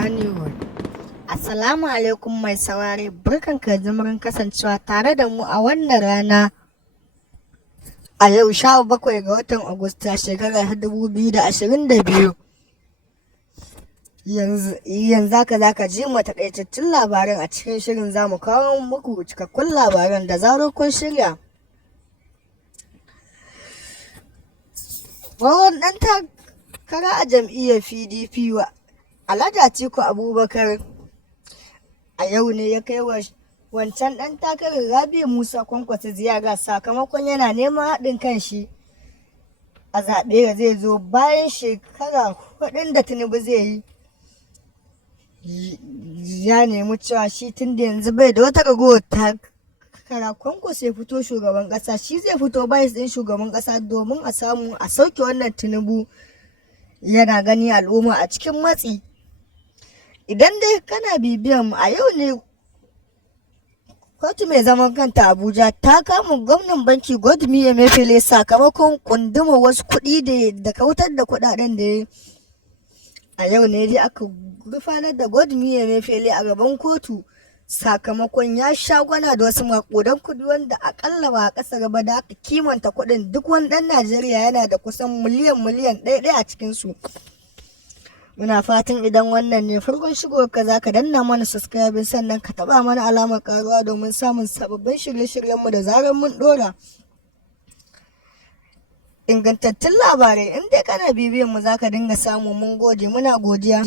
Kannywood. Assalamu alaikum mai saurare, barkanka da jimirin kasancewa tare da mu a wannan rana a yau 17 ga watan Agusta shekarar 2022. Yanzu haka za ka ji mu takaitattun labaran a cikin shirin, za mu kawo muku cikakkun labaran da zarar kun shirya. Wawan ɗan takara a jam'iyyar PDP Alhaji Atiku Abubakar a yau ne ya kai wa wancan ɗan takarar Rabi'u Musa Kwankwaso ziyara sakamakon yana neman haɗin kan shi a zaɓe da zai zo bayan shekara 4 da Tinubu zai yi. Ya nemi cewa shi tun da yanzu bai da wata ragowar takara, Kwankwaso ya fito shugaban ƙasa, shi zai fito bayis ɗin shugaban ƙasa domin a samu a sauke wannan Tinubu. Yana gani al'umma a cikin matsi. Idan dai kana bibiyan mu, a yau ne kotu mai zaman kanta Abuja ta kama gwamnan banki Godwin Emefiele sakamakon kunduma wasu kuɗi da kautar da kuɗaɗen da ya. A yau ne dai aka gurfanar da Godwin Emefiele a gaban kotu sakamakon ya shagwana da wasu makudan kuɗi wanda akalla ba a ƙasa gaba da aka kimanta kuɗin. Duk wani ɗan Najeriya yana da kusan miliyan ɗaya a cikinsu. Muna fatan idan wannan ne farkon shigowarka za ka danna mana subscribe, sannan ka taba mana alamar karuwa domin samun sababbin shirye-shiryenmu da zarar mun dora ingantattun labarai. In dai kana bibiyan mu za ka dinga samu. Mun gode, muna godiya.